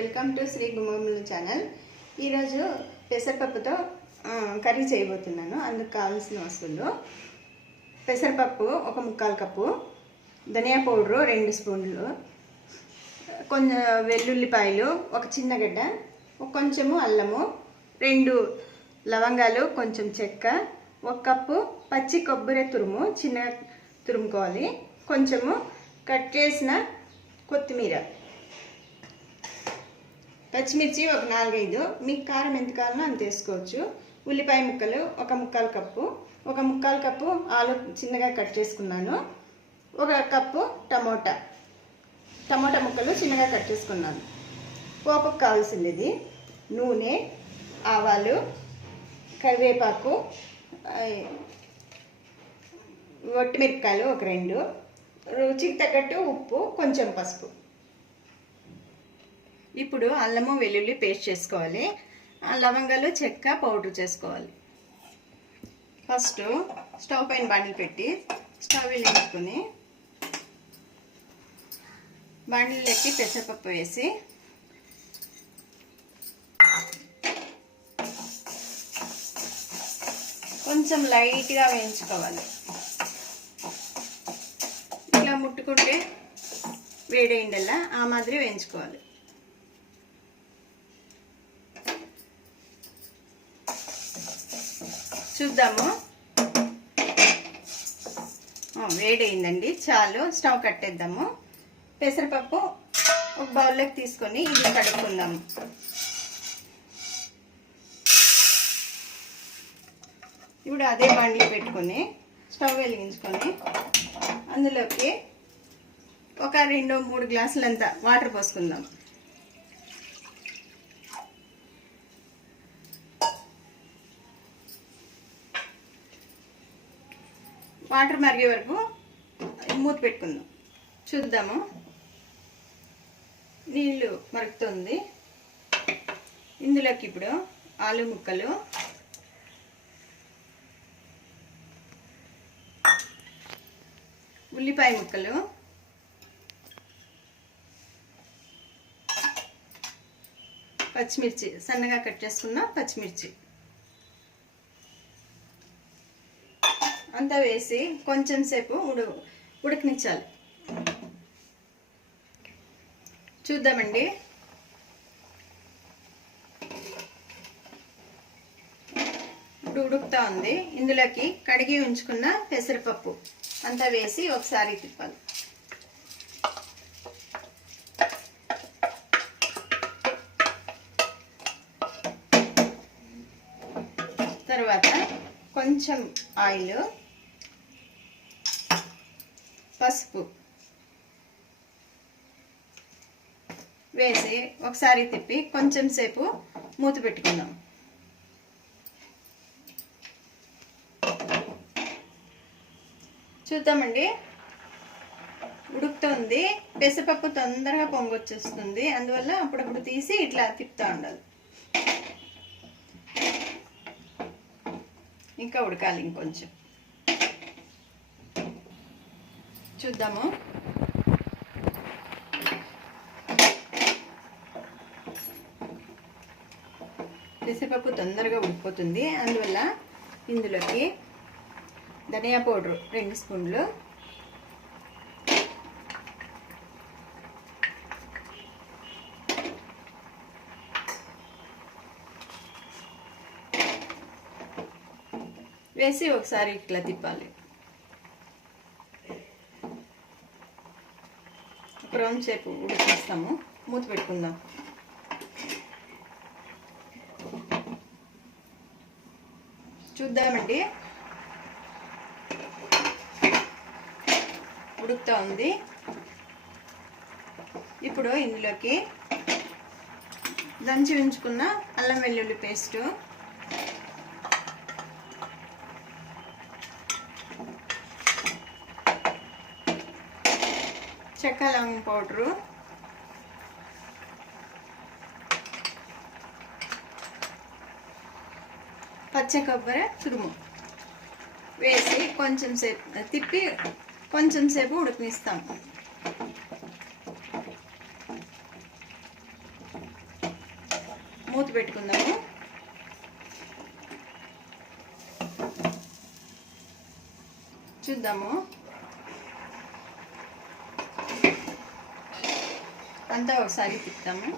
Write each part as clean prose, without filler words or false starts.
Welcome to Shri Gummamula channel. ఈరోజు పెసరపప్పుతో curry చేయబోతున్నాను. అందుకు కావాల్సిన వస్తువులు: పెసరపప్పు 1/4 కప్పు, ధనియా పౌడరు 2 స్పూన్లు, కొంచెం వెల్లుల్లిపాయలు, ఒక చిన్న గడ్డ, కొంచెము అల్లము, 2 లవంగాలు, కొంచెం చెక్క, 1 కప్పు పచ్చి కొబ్బరి తురుము చిన్న తురుముకోవాలి, కొంచెము కట్ చేసిన కొత్తిమీర, పచ్చిమిర్చి ఒక 4-5, మీకు కారం ఎంత కావాలో అంత వేసుకోవచ్చు. ఉల్లిపాయ ముక్కలు 1/4 కప్పు, 1/4 కప్పు ఆలు చిన్నగా కట్ చేసుకున్నాను, 1 కప్పు టమోటా ముక్కలు చిన్నగా కట్ చేసుకున్నాను. పోపుకు కావాల్సింది నూనె, ఆవాలు, కరివేపాకు, ఒట్టిమిరపకాయలు ఒక 2, రుచికి తగ్గట్టు ఉప్పు, కొంచెం పసుపు. ఇప్పుడు అల్లము వెల్లుల్లి పేస్ట్ చేసుకోవాలి. లవంగాలు చెక్క పౌడర్ చేసుకోవాలి. ఫస్ట్ స్టవ్ పైన బాండిల్ పెట్టి స్టవ్ వెలిగించుకొని బాండిల్లోకి పెసరపప్పు వేసి కొంచెం లైట్గా వేయించుకోవాలి. ఇట్లా ముట్టుకుంటే వేడైండల్లా ఆ మాదిరి వేయించుకోవాలి. చూద్దాము. వేడైందండి, చాలు. స్టవ్ కట్టేద్దాము. పెసరపప్పు ఒక బౌల్లోకి తీసుకొని ఇది కడుక్కుందాము. ఇప్పుడు అదే బండ్లు పెట్టుకొని స్టవ్ వెలిగించుకొని అందులోకి ఒక 2-3 గ్లాసులంతా వాటర్ పోసుకుందాం. వాటర్ మరిగే వరకు మూత పెట్టుకుందాం. చూద్దాము. నీళ్ళు మరుగుతుంది. ఇందులోకి ఇప్పుడు ఆలు ముక్కలు, ఉల్లిపాయ ముక్కలు, పచ్చిమిర్చి సన్నగా కట్ చేసుకున్న పచ్చిమిర్చి అంతా వేసి కొంచెం సేపు ఉడకనిచ్చాలి. చూద్దామండి. ఇప్పుడు ఉడుకుతా ఉంది. ఇందులోకి కడిగి ఉంచుకున్న పెసరపప్పు అంతా వేసి ఒకసారి తిప్పాలి. తర్వాత కొంచెం ఆయిల్, పసుపు వేసి ఒకసారి తిప్పి కొంచెం సేపు మూత పెట్టుకుందాం. చూద్దామండి. ఉడుకుతుంది. పెసరపప్పు తొందరగా పొంగొచ్చేస్తుంది. అందువల్ల అప్పుడప్పుడు తీసి ఇట్లా తిప్పుతూ ఉండాలి. ఇంకా ఉడకాలి ఇంకొంచెం. చూద్దాము. పెసరపప్పు తొందరగా ఉడికిపోతుంది. అందువల్ల ఇందులోకి ధనియా పౌడరు 2 స్పూన్లు, వేసి ఒకసారి ఇట్లా తిప్పాలి. ఒక రౌండ్ సేపు ఉడికిస్తాము. మూత పెట్టుకుందాం. చూద్దామండి. ఉడుకుతా ఉంది. ఇప్పుడు ఇందులోకి దంచి ఉంచుకున్న అల్లం వెల్లుల్లి పేస్టు, చెక్క లవంగం పౌడరు, పచ్చ కొబ్బరి తురుము వేసి కొంచెం సేపు తిప్పి కొంచెం సేపు ఉడకనిస్తాం. మూత పెట్టుకుందాము. చూద్దాము. అంతా ఒకసారి తిప్పుతాము.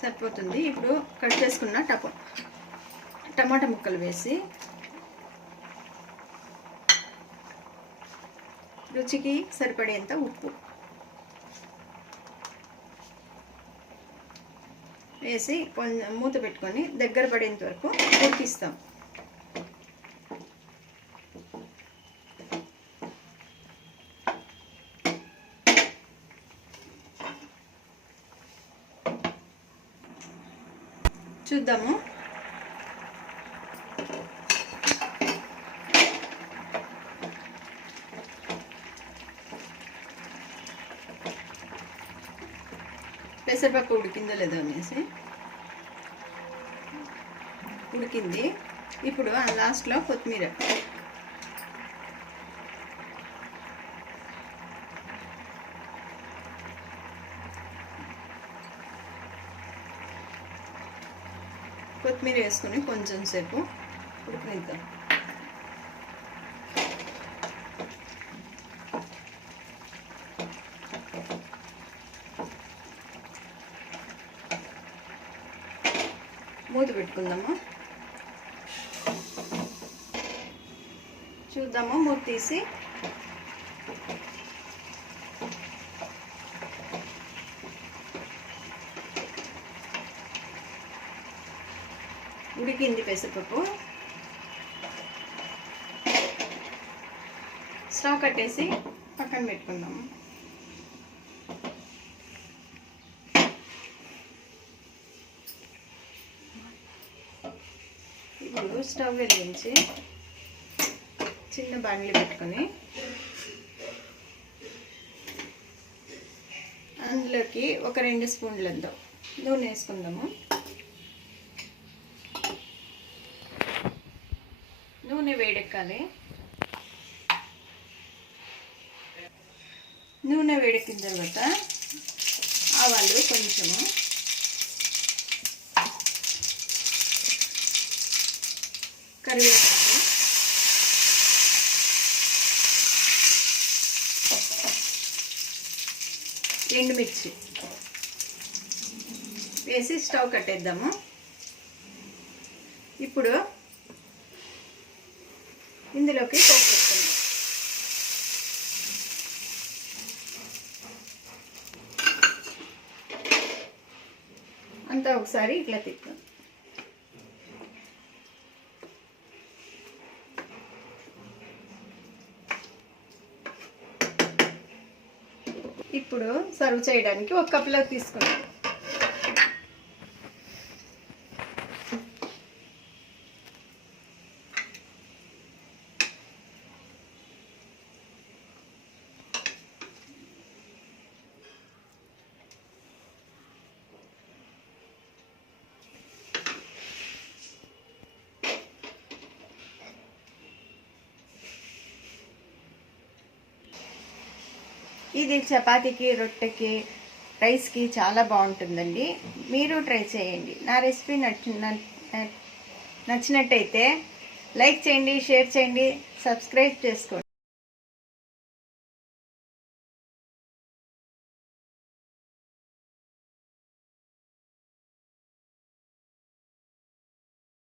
సరిపోతుంది. ఇప్పుడు కట్ చేసుకున్న టమాటా ముక్కలు వేసి రుచికి సరిపడేంత ఉప్పు వేసి కొంచెం మూత పెట్టుకొని దగ్గర పడేంత వరకు ఉడికిస్తాం. చూద్దాము. పెసరపప్పు ఉడికిందో లేదో అనేసి ఉడికింది. ఇప్పుడు లాస్ట్లో కొత్తిమీర వేసుకుని కొంచెం సేపు ఉడికినిద్దాం. మూత పెట్టుకుందాము. చూద్దాము. మూత తీసి ఉడికింది పెసరపప్పు. స్టవ్ కట్టేసి పక్కన పెట్టుకుందాము. ఇప్పుడు స్టవ్ వెలిగించి చిన్న బాండ్లీ పెట్టుకొని అందులోకి ఒక 2 స్పూన్లంతో నూనె వేసుకుందాము. నూనె వేడెక్కాలి. నూనె వేడెక్కిన తర్వాత ఆవాలు కొంచెము, కరివేపాకు, ఎండుమిర్చి వేసి స్టవ్ కట్టేద్దాము. ఇప్పుడు ఇందులోకి పోపు పెట్టుకుందాం. అంతా ఒకసారి ఇట్లా తిప్పుదాం. ఇప్పుడు సర్వ్ చేయడానికి ఒక కప్లో తీసుకుందాం. ఇది చపాతీకి, రొట్టెకి, రైస్కి చాలా బాగుంటుందండి. మీరు ట్రై చేయండి. నా రెసిపీ నచ్చినట్టయితే లైక్ చేయండి, షేర్ చేయండి, సబ్స్క్రైబ్ చేసుకోండి.